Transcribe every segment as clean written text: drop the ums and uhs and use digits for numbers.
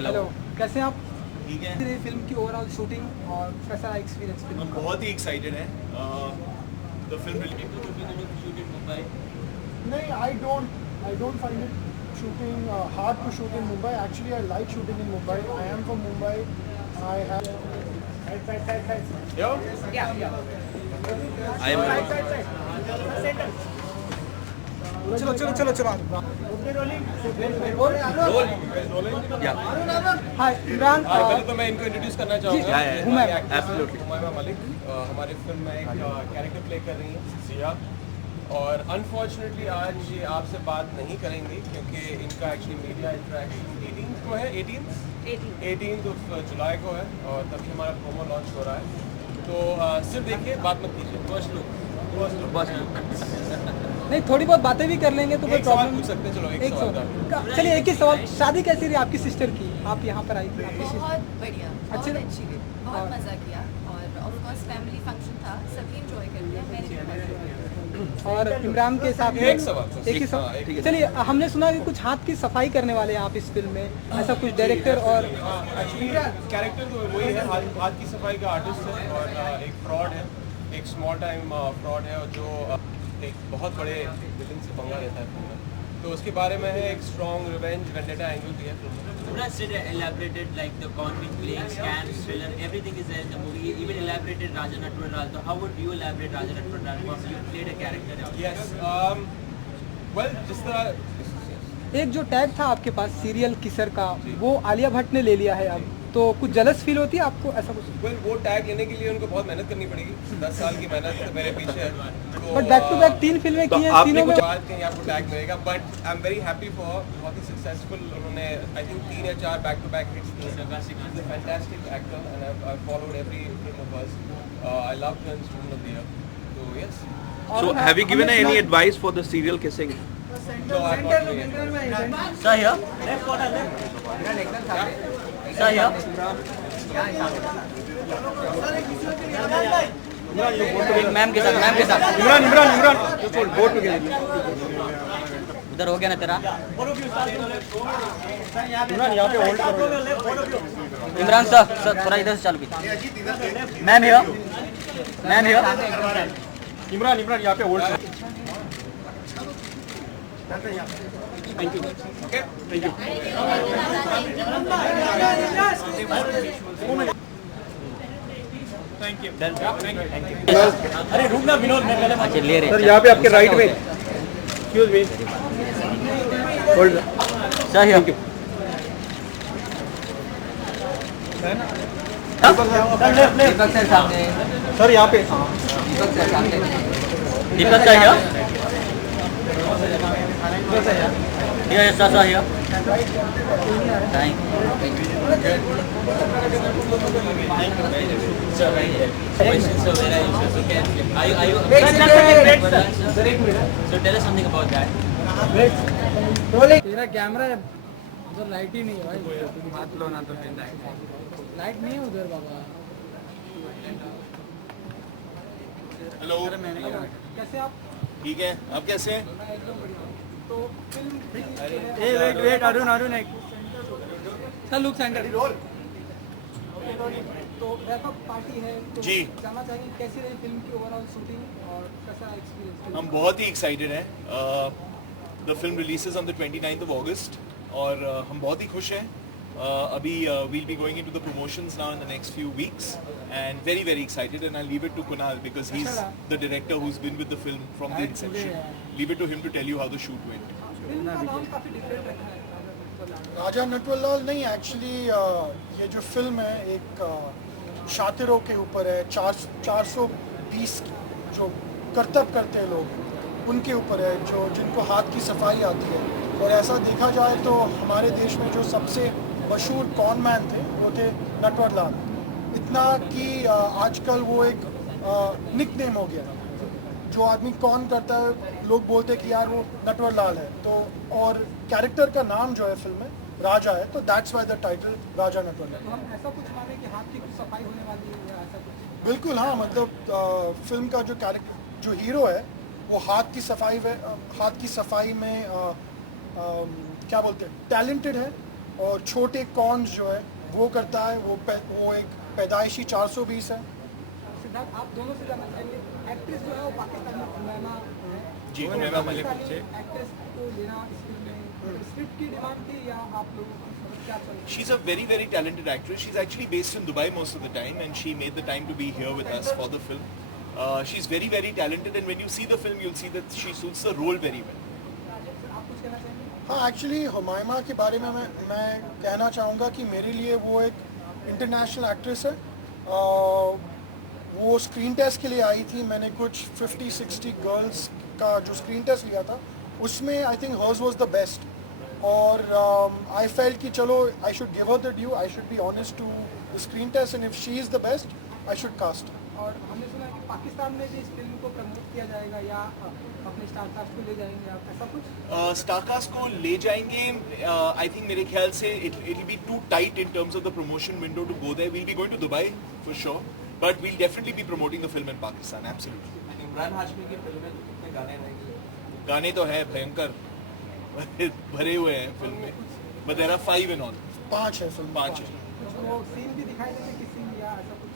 Hello, कैसे हैं आप? ठीक है। ये फिल्म की ओवरऑल शूटिंग और कैसा एक्सपीरियंस फिल्म हम का? बहुत ही एक्साइटेड हैं। द फिल्म नहीं, I don't find it shooting hard to shoot in Mumbai. Actually, I like shooting in Mumbai. I am from Mumbai. I have. चलो चलो चलो चलो हाय इमरान, पहले तो मैं इनको इंट्रोड्यूस करना चाहूँगा। एब्सोल्युटली। हुमैमा मलिक हमारे फिल्म में एक कैरेक्टर प्ले कर रही हैं सिया, और अनफॉर्चुनेटली आज ये आपसे बात नहीं करेंगी क्योंकि इनका एक्चुअली मीडिया इंटरेक्शन 18 को है, 18 जुलाई को है, और तभी हमारा प्रोमो लॉन्च हो रहा है। तो सिर्फ देखिए, बात मत कीजिए। फर्स्ट लुक नहीं, थोड़ी बहुत बातें भी कर लेंगे तो कोई एक सवाल प्रॉब्लम पूछ सकते हैं। चलो एक एक सवाल सवाल, चलिए एक ही सवाल। शादी कैसी रही आपकी सिस्टर की? आप यहाँ पर आई थी, आपकी sister- बहुत बढ़िया, बहुत अच्छी- अच्छी रही, बहुत मज़ा किया, और ऑफ कोर्स फैमिली फंक्शन था, सभी एंजॉय करते हैं, मैंने भी मज़ा किया। और इमरान के साथ में एक सवाल बस। एक ही हाँ, सवाल। एक ही चलिए, हमने सुना कि कुछ हाथ की सफाई करने वाले हैं आप इस फिल्म में, ऐसा कुछ डायरेक्टर और एक्चुअली कैरेक्टर तो वही है, हाथ की सफाई का आर्टिस्ट है, और एक फ्रॉड है, एक स्मॉल टाइम फ्रॉड है, और जो एक बहुत बड़े विलन से पंगा लेता है फिल्म में। तो उसके बारे में है, एक स्ट्रॉन्ग रिवेंज वेंडेटा एंगल भी है फिल्म में। Muras did elaborated like the convict playing scams, thriller, everything is there in the movie. Even elaborated Raja Natwarlal. So how would you elaborate Raja Natwarlal? Because you played a character. Yes, well, जिस तरह एक जो tag था आपके पास serial kisser का, वो आलिया भट्ट ने ले लिया है अब, तो कुछ जलस फील होती है आपको? ऐसा कुछ? well, वो टैग लेने के लिए उनको बहुत मेहनत करनी पड़ेगी। 10 साल की मेहनत तो मेरे पीछे है। तो, बट बैक टू बैक 3 फिल्में की हैं, तीनों में बात कहीं आपको टैग मिलेगा, but I am very happy for बहुत ही सक्सेसफुल। उन्होंने आई थिंक 3 या 4 बैक टू बैक हिट्स दिए। Is a fantastic actor and I followed every film of hers. I love him student of the year. तो yes. So have you given any advice for the serial kissing? No, I'm not doing it. Sir here. Sir here. Ma'am के साथ Imran boat में उधर हो गया ना तेरा? इमरान यहाँ पे होल्ड करो। इमरान सर थोड़ा इधर से चालू कीजिए। Ma'am here. इमरान यहाँ पे होल्ड करो। अरे रुक ना विनोद, मैं पहले अच्छा ले रहे सर यहाँ पे आपके राइट में। Excuse me. Hold. Sir here. Deepak sir सामने। सर यहाँ पे। Deepak sir here. Yes, sir here. Thank So tell us something about that. तेरा कैमरा है उधर, लाइट ही नहीं है भाई। हाथ लो ना तो लाइट नहीं है उधर बाबा। हेलो, कैसे आप? ठीक है। आप कैसे हैं? तो फिल्म वेट अरुण एक। सर लुक सेंटर तो रैपअप पार्टी है, तो जी। जानना चाहिए कैसी रही फिल्म की ओवरऑल शूटिंग और कैसा एक्सपीरियंस? हम बहुत ही एक्साइटेड हैं। The film releases on the 29th of August, और हम बहुत ही खुश हैं। अभी we'll be going into the promotions now in the next few weeks, and very very excited, and I'll leave it to Kunal because he's the director who's been with the film from the inception. Leave it to him to tell you how the shoot went. Film का नाम काफी different रखा है। राजा नटवरलाल नहीं, actually ये जो film है एक शातिरों के ऊपर है। 420 जो करतब करते हैं लोग, उनके ऊपर है, जो जिनको हाथ की सफाई आती है। और ऐसा देखा जाए तो हमारे देश में जो सबसे मशहूर कॉन मैन थे वो थे नटवरलाल। इतना कि आजकल वो एक निक नेम हो गया। जो आदमी कौन करता है, लोग बोलते हैं कि यार वो नटवरलाल है। तो और कैरेक्टर का नाम जो है फिल्म में राजा है, तो दैट्स वाई द टाइटल राजा नटवरलाल। तो हम ऐसा कुछ माने कि हाथ की कुछ सफाई होने वाली है या ऐसा कुछ? बिल्कुल हाँ, मतलब फिल्म का जो कैरेक्टर जो हीरो है वो हाथ की सफाई में क्या बोलते हैं, टैलेंटेड है और छोटे कॉन्स जो है वो करता है, वो एक पैदाइशी 420 है। सिद्धार्थ, आप दोनों से जानना चाहेंगे, एक्ट्रेस जो है वो पाकिस्तान में हुमैमा है, जी, हुमैमा मलिक। पाकिस्तानी एक्ट्रेस को लेना इस फिल्म में स्क्रिप्ट की डिमांड थी या आप लोगों को क्या चल रहा है? She's a very, very talented actress. She's actually based in Dubai most of the time, and she made the time to be here with us for the film. She's very, very talented, and when you see the film, you'll see that she suits the role very well. आप कुछ कहना चाहेंगे? हाँ, actually Humaima के बारे में मैं कहना चाहूँगा कि मेरे लिए वो एक इंटरनेशनल एक्ट्रेस है। वो स्क्रीन टेस्ट के लिए आई थी, मैंने कुछ 50-60 गर्ल्स का जो स्क्रीन टेस्ट लिया था उसमें I think hers was the best, और आई फेल्ट कि चलो I should give her the due, I should be honest to the screen test, and if she is the best I should cast. और हमने सुना है कि पाकिस्तान में भी इस फिल्म को प्रमोट किया जाएगा या अपने स्टार कास्ट को ले जाएंगे आप, ऐसा कुछ? स्टारकास्ट को ले जाएंगे, आई थिंक मेरे ख्याल से it will be too tight in terms of the promotion window to go there. We'll be going to Dubai for sure, but we'll definitely be promoting the film in Pakistan, absolutely. Imran Hashmi की film में कितने गाने रहेंगे? गाने तो है भयंकर भरे हुए हैं फिल्म में, but there are 5 in all. 5 है फिल्म। 5 है। कुछ वो सीन भी दिखाई देंगे किसी में या ऐसा कुछ?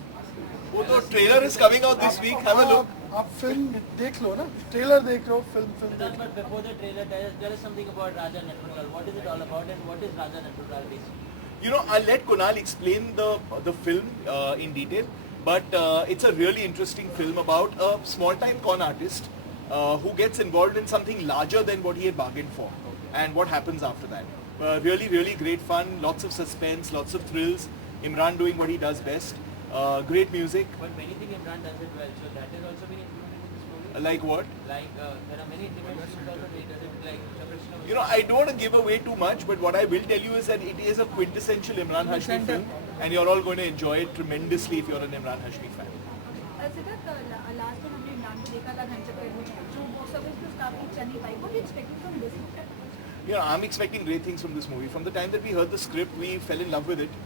वो तो trailer is coming out this week, have a look. आप फिल्म देख लो ना, ट्रेलर देख लो, फिल्म देख But before the trailer, tell us something about Raja Natwarlal. What is it all about, and what is Raja Natwarlal basically? You know, I'll let Kunal explain the film in detail, but it's a really interesting film about a small-time con artist who gets involved in something larger than what he had bargained for, and what happens after that. Really, really great fun, lots of suspense, lots of thrills. Imran doing what he does best. Great music. But many think Imran does it well, so that has also been included in this movie. Like what? Like there are many elements which also made does it like separation of. You know, I don't want to give away too much, but what I will tell you is that it is a quintessential Imran Hashmi film, and you're all going to enjoy it tremendously if you're an Imran Hashmi fan. Siddharth, last time हमने इमरान को देखा था घंटे जो box office पे काफी चली पाई, what you expecting from this movie? You know, I'm expecting great things from this movie. From the time that we heard the script, we fell in love with it.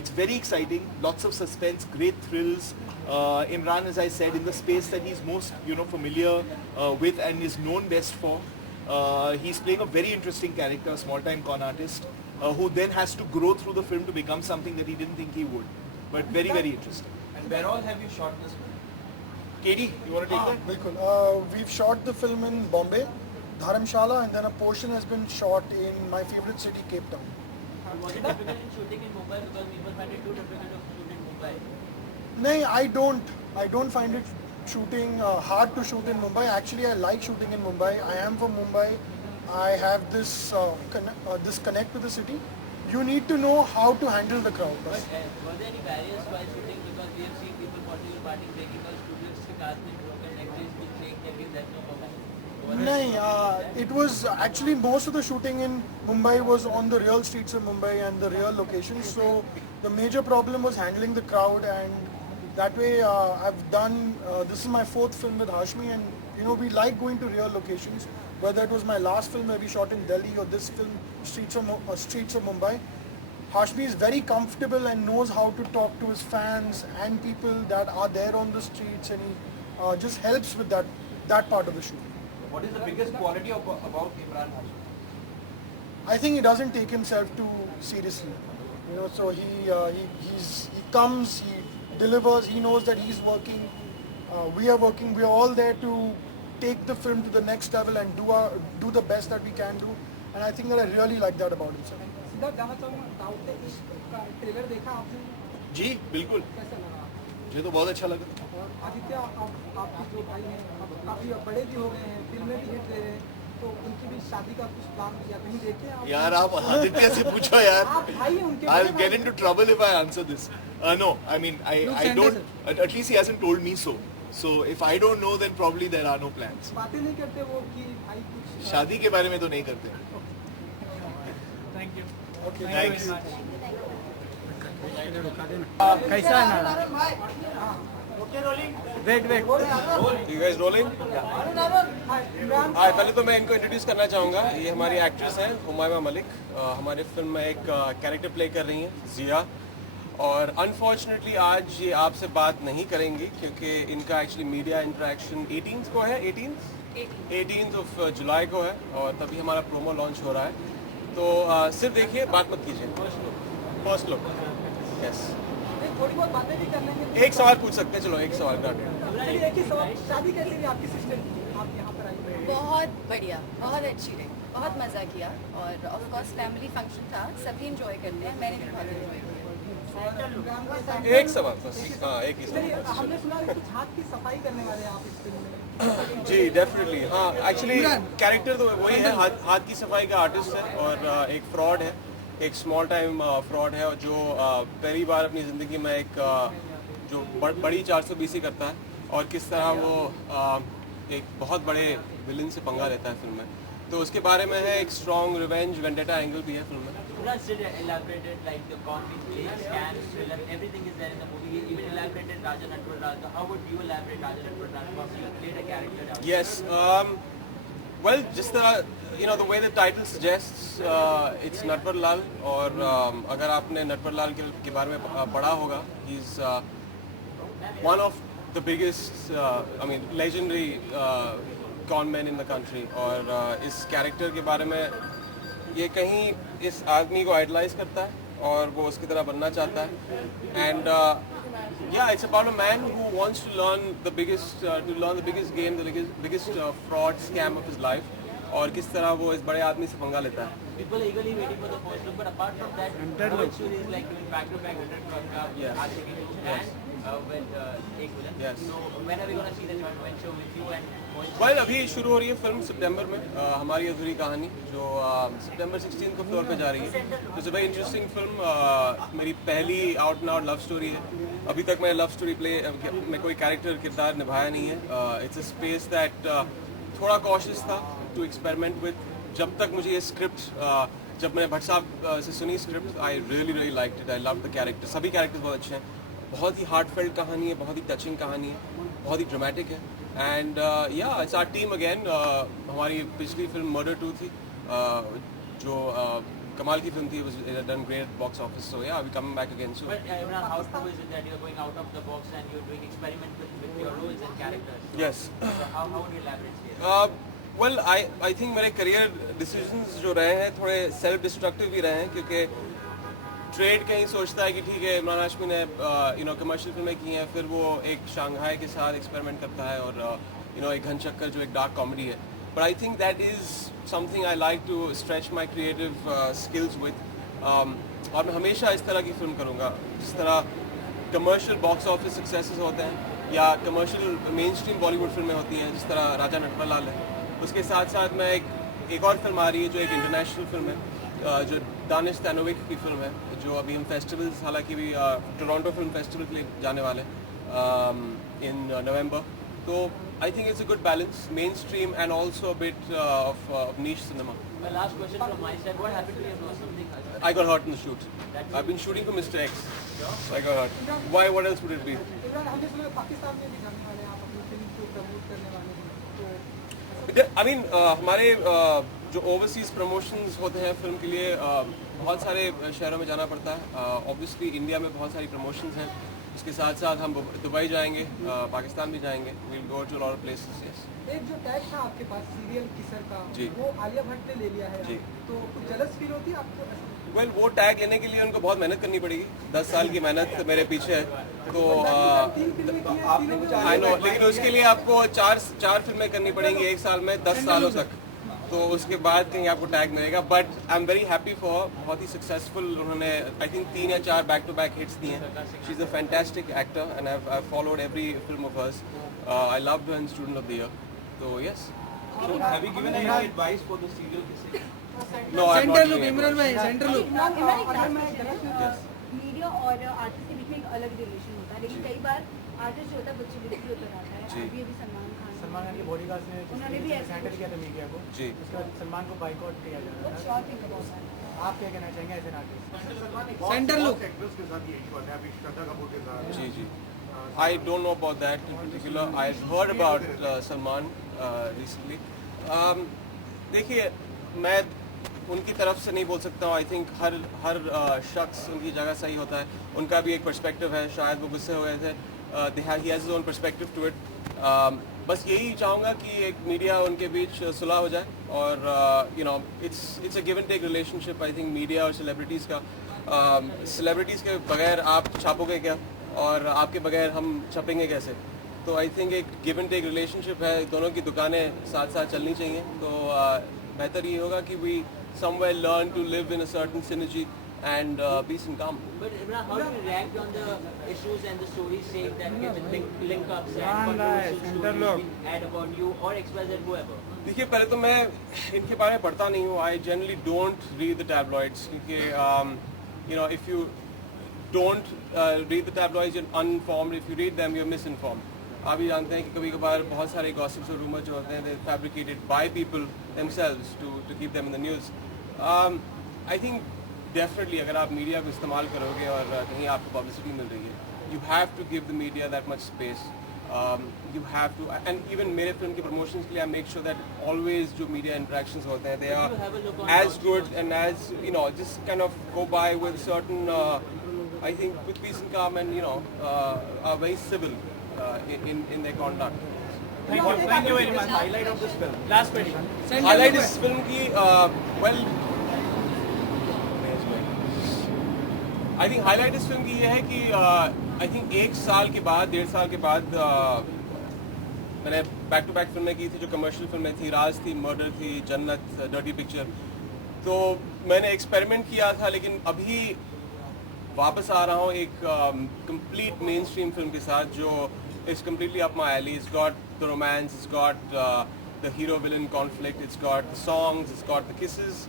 It's very exciting, lots of suspense, great thrills. Imran, as I said, in the space that he's most, familiar with and is known best for. He's playing a very interesting character, a small-time con artist, who then has to grow through the film to become something that he didn't think he would. But very, very interesting. And where all have you shot this film? Katie, you want to take that? बिल्कुल। we've shot the film in Bombay, Dharamshala, and then a portion has been shot in my favorite city, Cape Town. Was it difficult in shooting in Mumbai because people find it too difficult to shoot in Mumbai? No, I don't find it shooting hard to shoot in Mumbai. Actually, I like shooting in Mumbai. I am from Mumbai. I have this this connect with the city. You need to know how to handle the crowd. But were there any barriers while shooting, because we have seen people partying, breaking out, studios के cast में broken, actors being changed, everything, that's no problem. No, it was actually most of the shooting in Mumbai was on the real streets of Mumbai and the real locations. So the major problem was handling the crowd, and that way I've done. This is my 4th film with Hashmi, and we like going to real locations. Whether it was my last film where we shot in Delhi or this film, Streets of Mumbai, Hashmi is very comfortable and knows how to talk to his fans and people that are there on the streets, and he just helps with that part of the shoot. What is the biggest quality about Imran Hashmi? I think he doesn't take himself too seriously. So he comes, he delivers, he knows that he's working. We are working. We are all there to take the film to the next level and do the best that we can do. And I think that I really like that about himself. Siddharth, जानना चाहूँगा, दाऊद इश्क का trailer देखा आपने? जी, बिल्कुल। कैसा लगा? मुझे तो बहुत अच्छा लगा। और आदित्य, आपके जो भाई हैं, अब काफी बड़े भी हो गए हैं, फिल्में भी हिट दे रहे हैं, तो उनकी भी शादी का कुछ प्लान या कहीं देखे आप? यार आप आदित्य से पूछो यार। आप भाई हैं उनके? I'll get into trouble if I answer this. No, I mean I don't. At least he hasn't told me so. So if I don't know, then probably there are no plans. बातें नहीं करते वो कि भाई कुछ? शादी के बारे में तो नहीं करते। Thank you. Okay, Thanks. कैसा है नारा? Wait You guys rolling? इमरान, हाँ, पहले तो मैं इनको इंट्रोड्यूस करना चाहूँगा। ये हमारी एक्ट्रेस हैं हुमायमा मलिक। हमारे फिल्म में एक कैरेक्टर प्ले कर रही हैं, जिया। और अनफॉर्चुनेटली आज ये आपसे बात नहीं करेंगी क्योंकि इनका एक्चुअली मीडिया इंटरेक्शन 18th को है, 18th ऑफ जुलाई को है, और तभी हमारा प्रोमो लॉन्च हो रहा है। तो सिर्फ देखिए, बात मत कीजिए। First look. यस। नहीं, थोड़ी बहुत बातें भी कर लेंगे। एक सवाल पूछ सकते हैं, चलो एक सवाल कर। चलिए, एक ही सवाल, शादी कैसी रही आपकी सिस्टर की? आप यहाँ पर आई हुई हैं। बहुत बढ़िया, बहुत अच्छी रही, बहुत मज़ा किया और ऑफ कोर्स फैमिली फंक्शन था, सभी इंजॉय करते हैं, मैंने भी बहुत इंजॉय किया। एक सवाल बस, हाँ एक ही चलिए, सवाल। हमने सुना है कुछ हाथ की सफाई करने वाले हैं आप इस फिल्म में। जी डेफिनेटली, हाँ एक्चुअली कैरेक्टर तो वही है, हाथ की सफाई का आर्टिस्ट है और एक फ्रॉड है, एक स्मॉल टाइम फ्रॉड है जो पहली बार अपनी ज़िंदगी में एक जो बड़ी 420 करता है और किस तरह वो एक बहुत बड़े विलन से पंगा लेता है फिल्म में, तो उसके बारे में है। एक स्ट्रॉन्ग रिवेंज वेंडेटा एंगल भी है फिल्म में। Plus it elaborated like the conflict plays, scams, thriller, everything is there in the movie. Even elaborated Raja Natwarlal. So how would you elaborate Raja Natwarlal? Because you played a character down. Yes, well, just the way the title suggests, it's Natwarlal और अगर आपने नटवरलाल के बारे में पढ़ा होगा, he's one of the biggest, legendary con men in the country और इस कैरेक्टर के बारे में ये कहीं इस आदमी को आइडलाइज करता है और वो उसकी तरह बनना चाहता है। And it's about a man who wants to learn the biggest game, the biggest fraud scam of his life और किस तरह वो इस बड़े आदमी से पंगा लेता है। People are eagerly waiting for the first look, but apart from that, Rohit Shuri is like doing back-to-back Yes. and with Ek Villain. Yes. So when are we going to see the joint venture with you and Rohit? Well अभी शुरू हो रही है film सितंबर में, हमारी अधूरी कहानी जो सितंबर 16 को फ्लोर पे जा रही है। It's a very interesting film, मेरी पहली out and out love story है। अभी तक मैंने लव स्टोरी में कोई कैरेक्टर किरदार निभाया नहीं है। इट्स अ स्पेस दैट थोड़ा कॉशियस था टू एक्सपेरिमेंट विद। जब तक मुझे ये स्क्रिप्ट जब मैंने भट्ट साहब से सुनी script, I really liked it. I love the character, सभी कैरेक्टर्स बहुत अच्छे हैं। बहुत ही हार्टफेल्ट कहानी है, बहुत ही टचिंग कहानी है, बहुत ही ड्रामेटिक है। And it's our team again. हमारी पिछली फिल्म मर्डर 2 थी जो कमाल की फिल्म थी, was done great box office, so ya we coming back again soon. But Imran, how true is it that you're going out of the box and you're doing experiment with your roles and characters? Yes, So how would you elaborate here? Well I think मेरे career decisions जो रहे हैं थोड़े self destructive भी रहे हैं, क्योंकि trade कहीं सोचता है कि ठीक है इमरान हाशमी ने कमर्शियल फिल्में की हैं, फिर वो एक शंघाई के साथ एक्सपेरिमेंट करता है और एक घन चक्कर जो एक डार्क कॉमेडी है। But I think that is something I like to stretch my creative skills with, और मैं हमेशा इस तरह की फिल्म करूँगा जिस तरह कमर्शियल बॉक्स ऑफिस सक्सेसेस होते हैं या कमर्शियल मेन स्ट्रीम बॉलीवुड फिल्में होती हैं, जिस तरह राजा नटवरलाल है। उसके साथ साथ मैं एक और फिल्म आ रही है जो एक इंटरनेशनल फिल्म है, जो दानिश तैनोविक की फिल्म है, जो अभी हम फेस्टिवल्स, हालांकि भी टोरंटो फिल्म फेस्टिवल के लिए जाने वाले इन नवंबर। तो I think it's a good balance, main stream and also a bit of niche cinema. My last question from my side, what happened to you? Was something? I got hurt in the shoot. I've been shooting for Mr. X, so I got hurt. Why? What else would it be? Imran, हमने सुना है पाकिस्तान में भी जाने वाले हैं आप, अपनी फिल्म को प्रमोट करने वाले हैं, तो I mean, हमारे जो ओवरसीज प्रमोशंस होते हैं फिल्म के लिए बहुत सारे शहरों में जाना पड़ता है। ऑब्वियसली इंडिया में बहुत सारी प्रमोशंस हैं, उसके साथ साथ हम दुबई जाएंगे, पाकिस्तान भी जाएंगे, we'll go to a lot of places, yes. एक जो टैग था आपके पास सीरियल किसर का, जी। वो आलिया भट्ट ने ले लिया है, जी। तो कुछ जलस फील होती है आपको? वेल वो टैग लेने के लिए उनको बहुत मेहनत करनी पड़ेगी, 10 साल की मेहनत मेरे पीछे है, तो 3 फिल्में की हैं, तीनों में आई नो, लेकिन उसके लिए आपको चार फिल्में करनी पड़ेंगी एक साल में 10 सालों तक, तो उसके बाद कहीं आपको टैग मिलेगा। But I am very happy for, बहुत ही सक्सेसफुल उन्होंने आई थिंक 3 या 4 बैक टू बैक हिट्स दिए हैं। She is a fantastic actor and I followed every film of hers. I loved her in student of the year, तो yes. Have you given any advice for the serial kissing? No I am not giving center look media और artist के बीच में एक अलग relation होता है, लेकिन कई बार आर्टिस्ट जो होता है बच्चे बिल्कुल उतर आता है। जी। अभी सलमान खान के बॉडीगार्ड ने उन्होंने भी ऐसे हैंडल किया था मीडिया को, जी। उसके बाद सलमान को बाइकआउट किया जा रहा था। Short think about that. आप क्या कहना चाहेंगे as an artist? Centre look जी जी, I don't know about that in particular, I heard about Salman recently. देखिए मैं उनकी तरफ से नहीं बोल सकता हूँ, आई थिंक हर शख्स उनकी जगह सही होता है, उनका भी एक पर्सपेक्टिव है, शायद वो गुस्से हो गए थे, he has his own perspective to it. बस यही चाहूँगा कि एक मीडिया उनके बीच सुलह हो जाए और you know it's a give and take relationship I think media और सेलिब्रिटीज़ का। सेलिब्रिटीज़ के बगैर आप छापोगे क्या और आपके बगैर हम छपेंगे कैसे? तो आई थिंक एक गिव एंड टेक रिलेशनशिप है, दोनों की दुकानें साथ साथ चलनी चाहिए। तो बेहतर ये होगा कि we somewhere learn to live in a certain synergy and peace and calm. But Imran, how do you react on the issues and the stories saying that link ups and controversial stories being aired about you or XYZ whoever? देखिए पहले तो मैं इनके बारे में पढ़ता नहीं हूँ. I generally don't read the tabloids क्योंकि you know if you don't read the tabloids you're uninformed. If you read them you're misinformed. आप भी जानते हैं कि कभी कभार बहुत सारे गॉसिप्स और रूमर्स जो होते हैं they fabricated by people themselves to keep them in the news. I think definitely अगर आप मीडिया को इस्तेमाल करोगे और कहीं आपको पब्लिसिटी मिल रही है you have to give the media that much space. You have to and even मेरे फिल्म के प्रमोशंस के लिए I make sure that always जो media interactions होते हैं they are as good and as you know just kind of go by with certain I think with peace and calm and you know are very civil in their conduct. Thank you very much. Highlight of this film. Last question. Highlight इस film की well I think highlight इस film की ये है कि I think 1 साल के बाद 1.5 साल के बाद मैंने बैक टू बैक फिल्में की थी जो कमर्शियल फिल्में थी. राज थी, मर्डर थी, जन्नत, डर्टी पिक्चर. तो मैंने एक्सपेरिमेंट किया था लेकिन अभी वापस आ रहा हूँ एक कंप्लीट मेन स्ट्रीम फिल्म के साथ जो is completely up my alley. It's got the romance, it's got the hero-villain conflict, it's got the songs, it's got the kisses.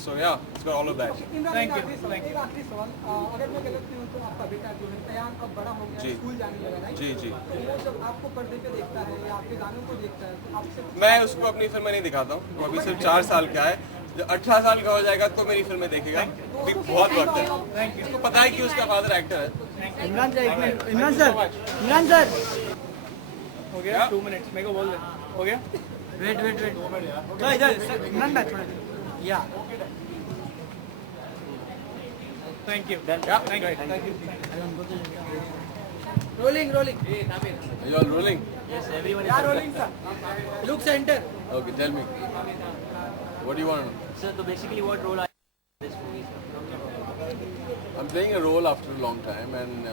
So yeah, it's got all of that. Thank you. एक आखिरी सवाल, अगर मैं गलत नहीं हूँ तो आपका बेटा जो है अयान अब बड़ा हो गया है, स्कूल जाने लगा है, जी जी. तो वो जब आपको पर्दे पे देखता है या आपके गानों को देखता है तो आपसे मैं उसको अपनी फिल्में नहीं दिखाता हूँ. वो अभी सिर्फ 4 साल का है. जब 18 साल का हो जाएगा तो मेरी फिल्में देखेगा. अभी बहुत वक्त है. उसको पता है कि उसका फादर एक्टर है. इमरान सर एक मिनट. इमरान सर हो गया 2 मिनट्स मेरे को बोल दे. हो गया. वेट तो इधर इमरान भाई थोड़ा या thank you. Thank you. Rolling You all rolling? Yes, everyone is rolling sir. Look centre. Okay, tell me. What do you want to know? So basically what role are you in this movie? I'm playing a role after a long time and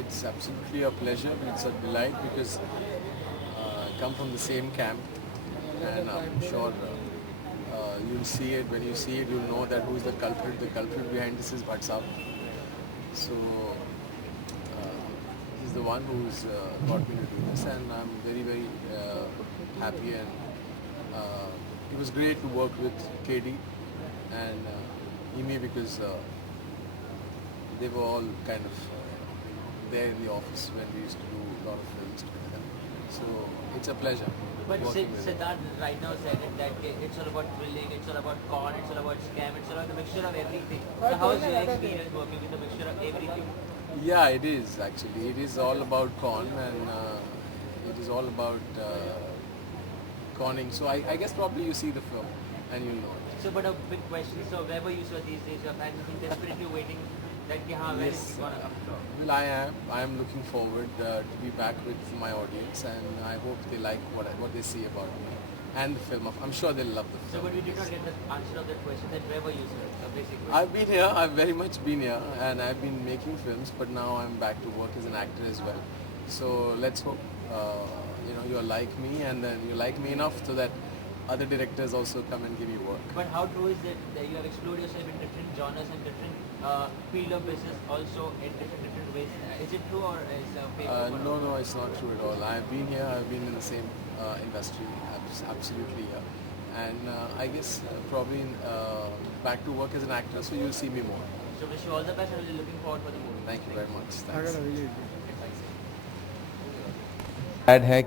it's absolutely a pleasure, it's a delight because I come from the same camp and I'm sure you'll see it. When you see it you'll know that who's the culprit. The culprit behind this is WhatsApp. So he's the one who's got me to do this and I'm very happy and it was great to work with KD and Imi because they were all kind of there in the office when we used to do a lot of films together. So it's a pleasure. But working with them. Siddharth right now said it that it's all about thrilling, it's all about con, it's all about scam, it's all about a mixture of everything. So how is your experience working with a mixture of everything? Yeah, it is actually. It is all about con and it is all about conning. So I guess probably you see the film and you'll know it. So but a big question, so wherever you saw these days, your fans have been desperately waiting that when Yes. it's gonna come. Well, I am looking forward to be back with my audience and I hope they like what they see about me and the film. I'm sure they'll love the So film. but we did not get the answer of that question, that where were you, sir? A basic question. I've been here, I've very much been here and I've been making films but now I'm back to work as an actor as well. So let's hope you're like me and then you like me enough so that other directors also come and give me work. But how true is it that you have explored yourself in different genres and different field of business also in different ways? Is it true or is it fake? No, it's not true at all. I've been here, I've been in the same industry, absolutely here. And I guess probably back to work as an actor, so you'll see me more. So wish you all the best and we're looking forward for the movie. Thank you very much. Thanks. अगर Ad है